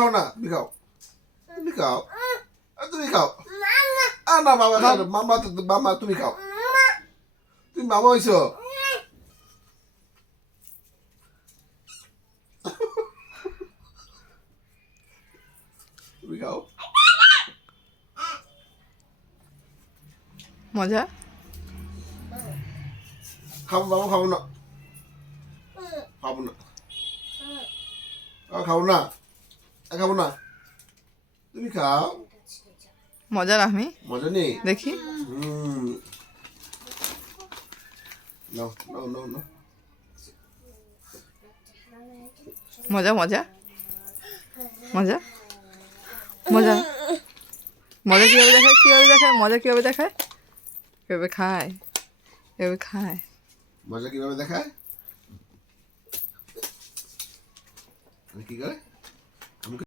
খাও না, তুমি খাও, তুমি খাও, তুমি খাও। না বাবা খাও না, মামা তুমি খাও, তুমি মামা হইছো। তুমি খাও। মজা। খাবো বাবা, খাবো না, খাবো না, খাবো না, খাবো না, তুমি খাও। মজা রাহমি, মজা নেই। দেখি। নাও নাও নাও নাও। মজা মজা মজা মজা মজা কিভাবে দেখায়, কিভাবে দেখায়, মজা কিভাবে দেখায়, কিভাবে খায়, কিভাবে খায়। মজা কিভাবে দেখায়, কি করে?